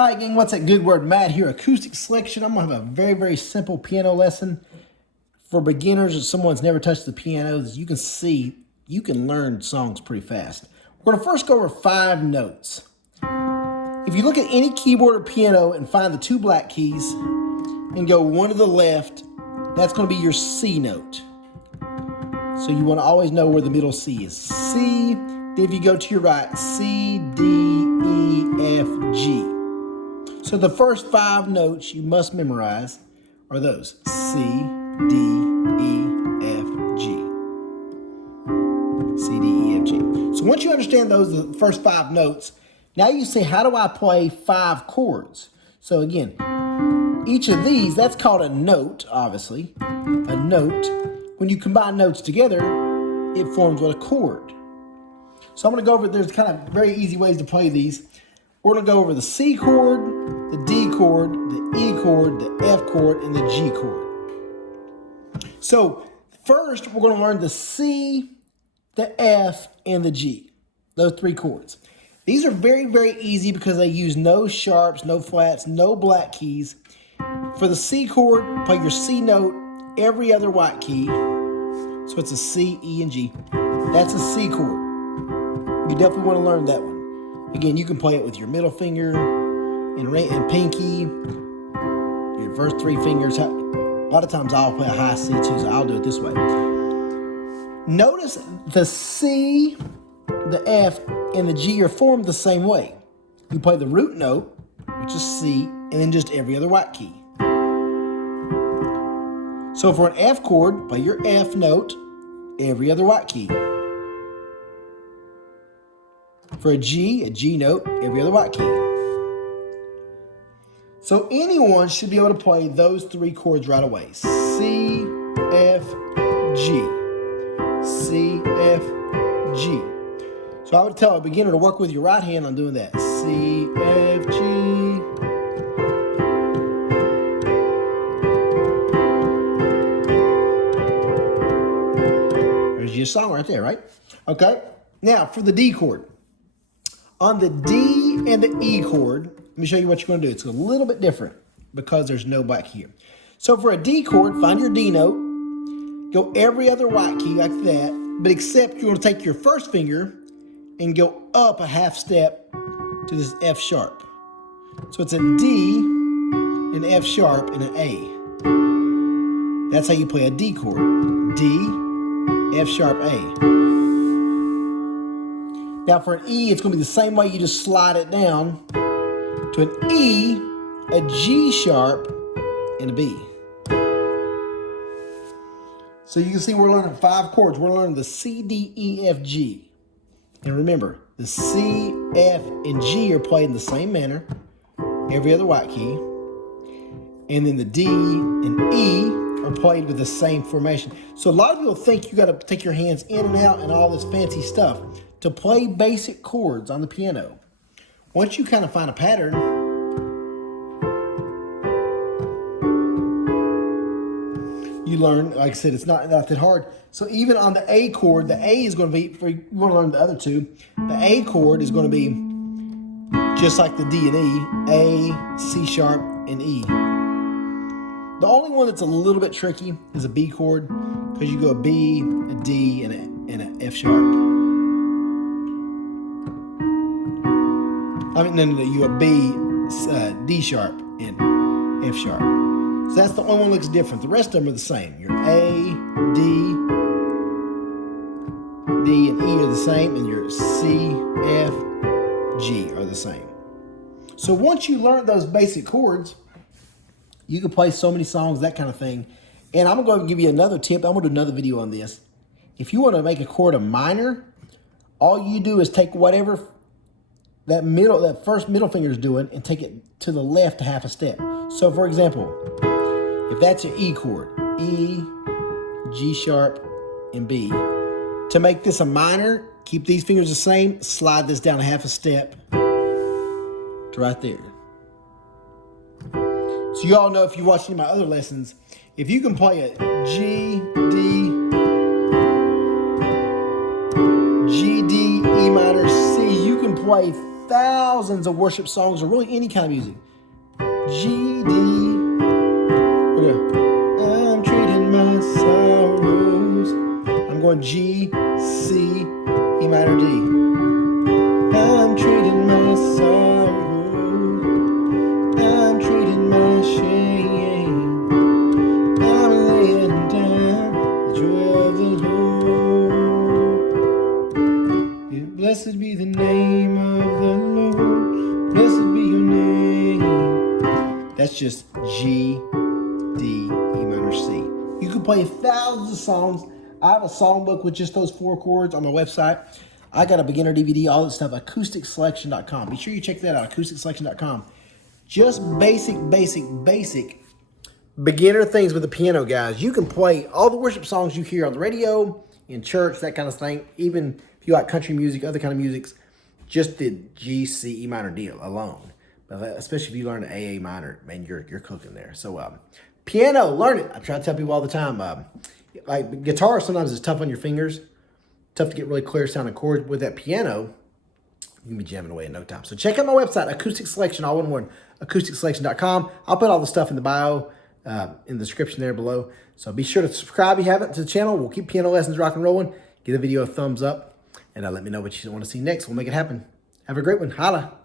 All right, gang, what's that good word? Matt here, acoustic selection. I'm going to have a very, very simple piano lesson for beginners or someone's never touched the piano. As you can see, you can learn songs pretty fast. We're going to first go over 5 notes. If you look at any keyboard or piano and find the 2 black keys and go one to the left, that's going to be your C note. So you want to always know where the middle C is. C, then if you go to your right, C, D, E, F, G. So the first 5 notes you must memorize are those: C, D, E, F, G. C, D, E, F, G. So once you understand those, the first 5 notes, now you say, how do I play 5 chords? So again, each of these, that's called a note, obviously. A note. When you combine notes together, it forms what a chord. So I'm going to go over, there's kind of very easy ways to play these. We're going to go over the C chord, the D chord, the E chord, the F chord, and the G chord. So first, we're going to learn the C, the F, and the G. Those 3 chords. These are very, very easy because they use no sharps, no flats, no black keys. For the C chord, play your C note, every other white key. So it's a C, E, and G. That's a C chord. You definitely want to learn that one. Again, you can play it with your middle finger and pinky, your first 3 fingers. A lot of times I'll play a high C too, so I'll do it this way. Notice the C, the F, and the G are formed the same way. You play the root note, which is C, and then just every other white key. So for an F chord, play your F note, every other white key. For a G note, every other white key. So anyone should be able to play those 3 chords right away. C, F, G. C, F, G. So I would tell a beginner to work with your right hand on doing that. C, F, G. There's your song right there, right? Okay. Now for the D chord. On the D and the E chord, let me show you what you're going to do. It's a little bit different because there's no black here. So for a D chord, find your D note, go every other white key like that, but except you're going to take your first finger and go up a half step to this F sharp. So it's a D, an F sharp, and an A. That's how you play a D chord. D, F sharp, A. Now for an E, it's going to be the same way. You just slide it down to an E, a G sharp, and a B. So you can see we're learning 5 chords. We're learning the C, D, E, F, G. And remember, the C, F, and G are played in the same manner, every other white key. And then the D and E are played with the same formation. So a lot of people think you got to take your hands in and out and all this fancy stuff to play basic chords on the piano. Once you kind of find a pattern, you learn, like I said, it's not that hard. So even on the A chord, the A is going to be, you want to learn the other 2, the A chord is going to be just like the D and E, A, C sharp, and E. The only one that's a little bit tricky is a B chord, because you go a B, a D, and an F sharp. I mean, no, you a B, D sharp, and F sharp. So that's the only one that looks different. The rest of them are the same. Your A, D, and E are the same, and your C, F, G are the same. So once you learn those basic chords, you can play so many songs, that kind of thing. And I'm going to give you another tip. I'm going to do another video on this. If you want to make a chord a minor, all you do is take whatever that first middle finger is doing and take it to the left half a step. So for example, if that's your E chord, E, G sharp, and B. To make this a minor, keep these fingers the same, slide this down a half a step to right there. So you all know, if you watch any of my other lessons, if you can play a G, D, E minor, C, you can play thousands of worship songs or really any kind of music. G, D. Okay. I'm trading my sorrows. I'm going G, C, E minor, D. I'm trading my sorrows. I'm trading my shame. I'm laying down the joy of the Lord. Yeah, blessed be the name of the Lord. Blessed be your name. That's just G, D, E minor, C. You can play thousands of songs. I have a songbook with just those 4 chords on my website. I got a beginner DVD, all that stuff, acousticselection.com. Be sure you check that out, acousticselection.com. Just basic beginner things with the piano, guys. You can play all the worship songs you hear on the radio, in church, that kind of thing. Even if you like country music, other kind of musics, just the G, C, E minor, D alone. But especially if you learn the A minor, man, you're cooking there. So piano, learn it. I try to tell people all the time. Like guitar, sometimes it's tough on your fingers, tough to get really clear sounding chords. With that piano, you can be jamming away in no time. So check out my website, Acoustic Selection, all one word, acousticselection.com. I'll put all the stuff in the bio, in the description there below. So be sure to subscribe if you haven't to the channel. We'll keep piano lessons rock and rolling. Give the video a thumbs up, and let me know what you want to see next. We'll make it happen. Have a great one. Holla.